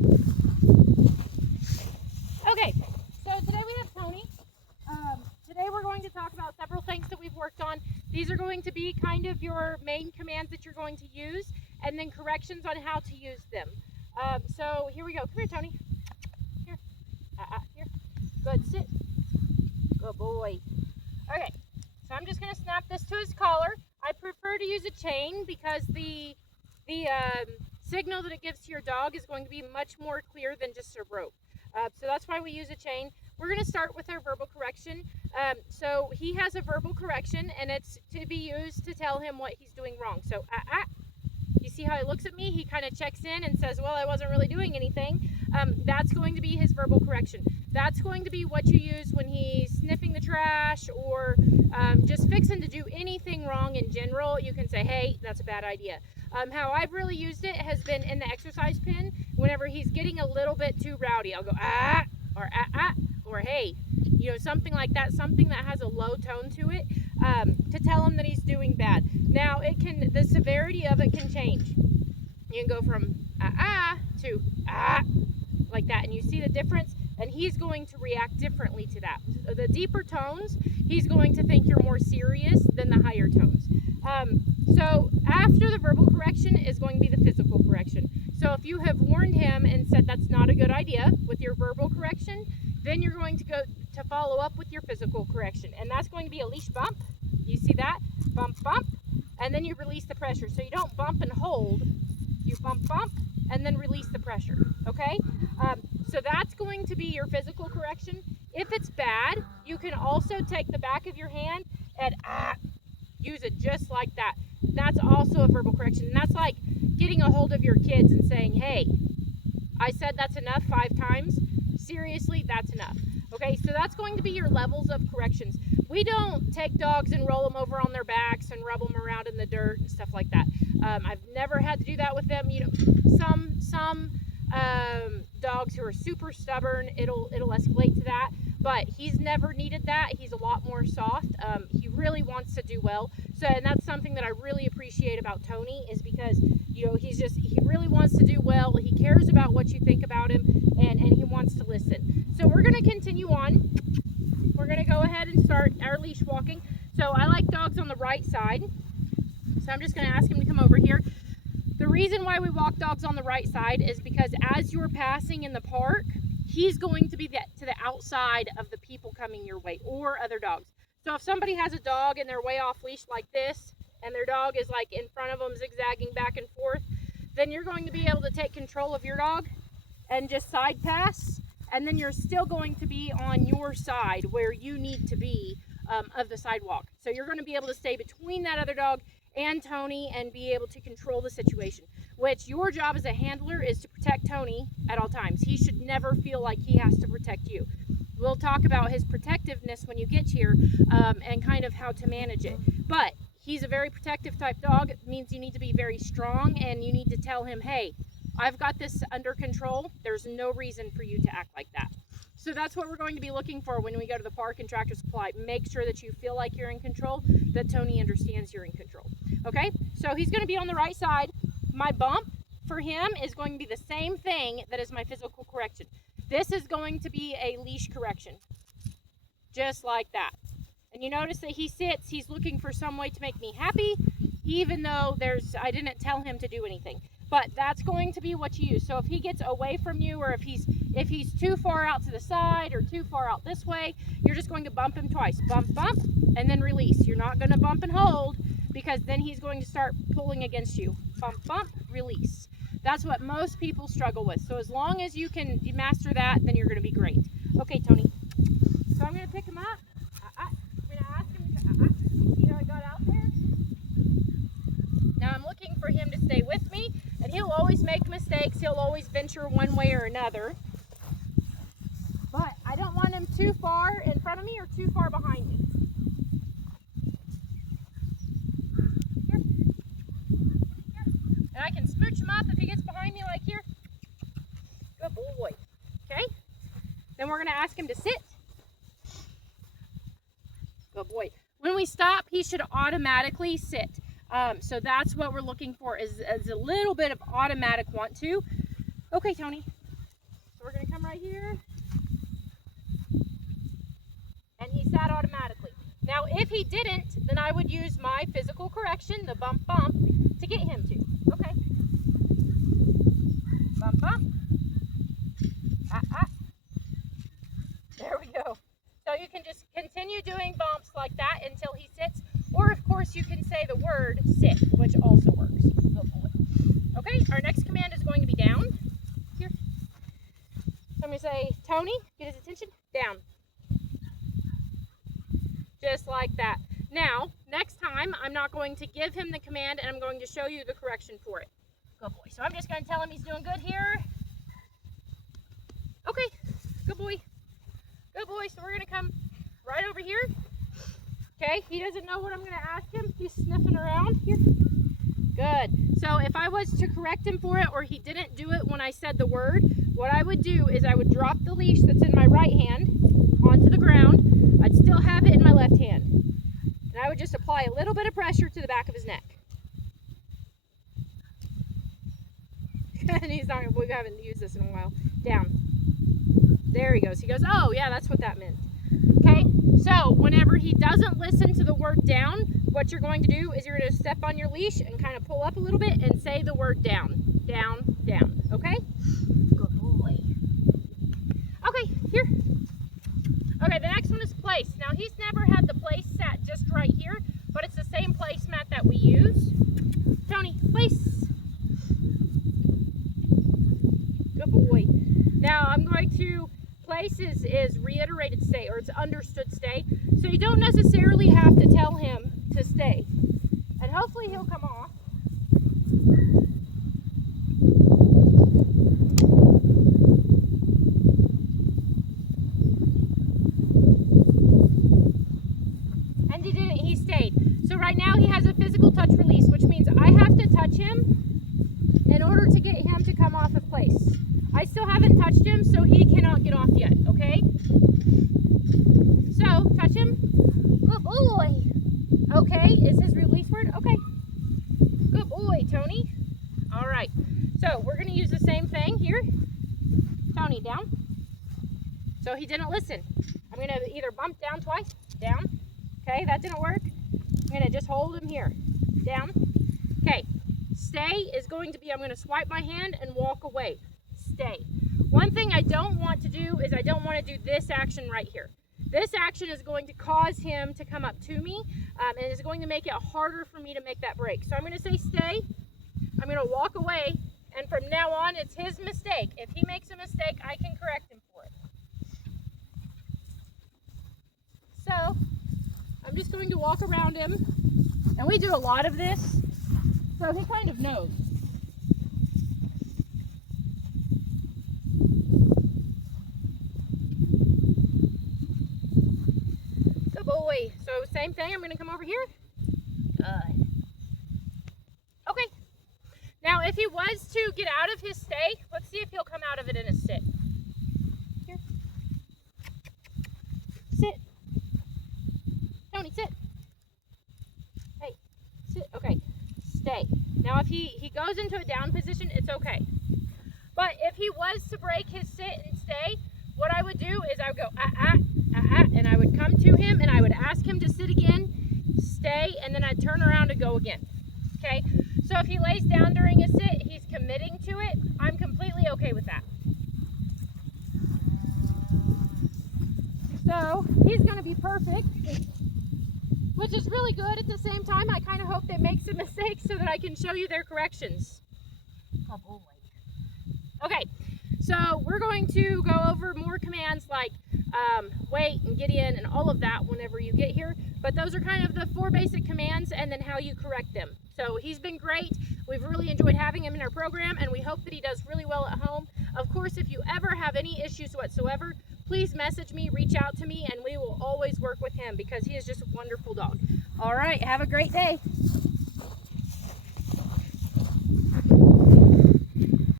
Okay, so today we have Tony. Today we're going to talk about several things that we've worked on. These are going to be kind of your main commands that you're going to use, and then corrections on how to use them. So here we go. Come here, Tony. Here. Here. Good. Sit. Good boy. Okay, so I'm just going to snap this to his collar. I prefer to use a chain because the signal that it gives to your dog is going to be much more clear than just a rope. So that's why we use a chain. We're going to start with our verbal correction. So he has a verbal correction, and it's to be used to tell him what he's doing wrong. So, you see how he looks at me? He kind of checks in and says, well, I wasn't really doing anything. That's going to be his verbal correction. That's going to be what you use when he's sniffing the trash or just fixing to do anything wrong in general. You can say, hey, that's a bad idea. How I've really used it has been in the exercise pen. Whenever he's getting a little bit too rowdy, I'll go, or hey, something like that, something that has a low tone to it, to tell him that he's doing bad. Now, the severity of it can change. You can go from to like that, and you see the difference, and he's going to react differently to that. The deeper tones, he's going to think you're more serious than the higher tones. So after the verbal correction is going to be the physical correction. So if you have warned him and said that's not a good idea with your verbal correction, then you're going to go to follow up with your physical correction. And that's going to be a leash bump. You see that? Bump, bump. And then you release the pressure. So you don't bump and hold. You bump, bump, and then release the pressure. Okay? So that's going to be your physical correction. If it's bad, you can also take the back of your hand and use it just like that. That's also a verbal correction. And that's like getting a hold of your kids and saying, hey, I said that's enough 5 times. Seriously, that's enough. Okay, so that's going to be your levels of corrections. We don't take dogs and roll them over on their backs and rub them around in the dirt and stuff like that. I've never had to do that with them. Some dogs who are super stubborn, it'll escalate to that. But he's never needed that. He's a lot more soft. He really wants to do well. So, and that's something that I really appreciate about Tony, is because, he really wants to do well. He cares about what you think about him, and he wants to listen. So we're going to continue on. We're going to go ahead and start our leash walking. So I like dogs on the right side. So I'm just going to ask him to come over here. The reason why we walk dogs on the right side is because as you're passing in the park, he's going to be to the outside of the people coming your way or other dogs. So if somebody has a dog and they're way off leash like this, and their dog is like in front of them zigzagging back and forth, then you're going to be able to take control of your dog and just side pass, and then you're still going to be on your side where you need to be of the sidewalk. So you're going to be able to stay between that other dog and Tony and be able to control the situation, which your job as a handler is to protect Tony at all times. He should never feel like he has to protect you. We'll talk about his protectiveness when you get here, and kind of how to manage it. But he's a very protective type dog. It means you need to be very strong, and you need to tell him, hey, I've got this under control. There's no reason for you to act like that. So that's what we're going to be looking for when we go to the park and Tractor Supply. Make sure that you feel like you're in control, that Tony understands you're in control. Okay, so he's going to be on the right side. My bump for him is going to be the same thing that is my physical correction. This is going to be a leash correction, just like that. And you notice that he sits, he's looking for some way to make me happy, even though I didn't tell him to do anything. But that's going to be what you use. So if he gets away from you, or if he's too far out to the side or too far out this way, you're just going to bump him twice. Bump, bump, and then release. You're not going to bump and hold, because then he's going to start pulling against you. Bump, bump, release. That's what most people struggle with. So as long as you can master that, then you're going to be great. Okay, Tony. So I'm going to pick him up. I'm going to ask him to, see how I got out there? Now I'm looking for him to stay with me, and he'll always make mistakes. He'll always venture one way or another. But I don't want him too far in front of me or too far behind me. Here. Here. And I can smooch him up if he gets behind me like here. Good boy. Okay? Then we're going to ask him to sit. Good boy. When we stop, he should automatically sit. So that's what we're looking for, is a little bit of automatic want to. Okay, Tony. come right here. And he sat automatically. Now, if he didn't, then I would use my physical correction, the bump, bump, to get him to. Okay. Bump, bump. Ah, ah. There we go. So you can just continue doing bumps like that until he sits. Or, of course, you can say the word sit, which also works. Good boy. Okay, our next command is going to be down. Here. So I'm going to say, Tony, get his attention, down. Just like that. Now, next time, I'm not going to give him the command, and I'm going to show you the correction for it. Good boy. So I'm just going to tell him he's doing good here. Okay, good boy. Good boy. So we're going to come right over here. Okay, he doesn't know what I'm going to ask him. He's sniffing around here. Good. So if I was to correct him for it, or he didn't do it when I said the word, what I would do is I would drop the leash that's in my right hand onto the ground. I'd still have it in my left hand. And I would just apply a little bit of pressure to the back of his neck. And he's not, we haven't used this in a while. Down. There he goes. He goes, oh yeah, that's what that meant. Okay, so whenever he doesn't listen to the word down, what you're going to do is you're going to step on your leash and kind of pull up a little bit and say the word down. Down, down. Okay? Good boy. Okay, here. Okay, the next one is place. Now, he's never had the place sat just right here, but it's the same placemat that we use. Tony, place. Good boy. Now, I'm going to, place is reiterated stay, or it's understood stay, so you don't necessarily have to tell him to stay. And hopefully he'll come off. And he didn't, he stayed. So right now he has a physical touch release, which means I have to touch him in order to get him to come off of place. I still haven't touched him, so he cannot get off yet, okay? So, touch him. Good boy. Okay, is his release word? Okay. Good boy, Tony. All right. So, we're going to use the same thing here. Tony, down. So, he didn't listen. I'm going to either bump down twice. Down. Okay, that didn't work. I'm going to just hold him here. Down. Okay. Stay is going to be, I'm going to swipe my hand and walk away. Stay. One thing I don't want to do is I don't want to do this action right here. This action is going to cause him to come up to me, and it's going to make it harder for me to make that break. So I'm going to say stay. I'm going to walk away, and from now on, it's his mistake. If he makes a mistake, I can correct him for it. So I'm just going to walk around him, and we do a lot of this, so he kind of knows. Boy. So same thing, I'm going to come over here. Good. Okay. Now if he was to get out of his stay, let's see if he'll come out of it in a sit. Here. Sit. Tony, sit. Hey, sit. Okay. Stay. Now if he goes into a down position, it's okay. But if he was to break his sit and stay, what I would do is I would go, and I would come to him and I would ask him to sit again, stay, and then I'd turn around and go again. Okay? So if he lays down during a sit, he's committing to it. I'm completely okay with that. So he's going to be perfect, which is really good. At the same time, I kind of hope they make some mistakes so that I can show you their corrections. Oh boy. Okay. So we're going to go over more commands like wait and get in and all of that whenever you get here. But those are kind of the 4 basic commands and then how you correct them. So he's been great. We've really enjoyed having him in our program, and we hope that he does really well at home. Of course, if you ever have any issues whatsoever, please message me, reach out to me, and we will always work with him because he is just a wonderful dog. All right, have a great day.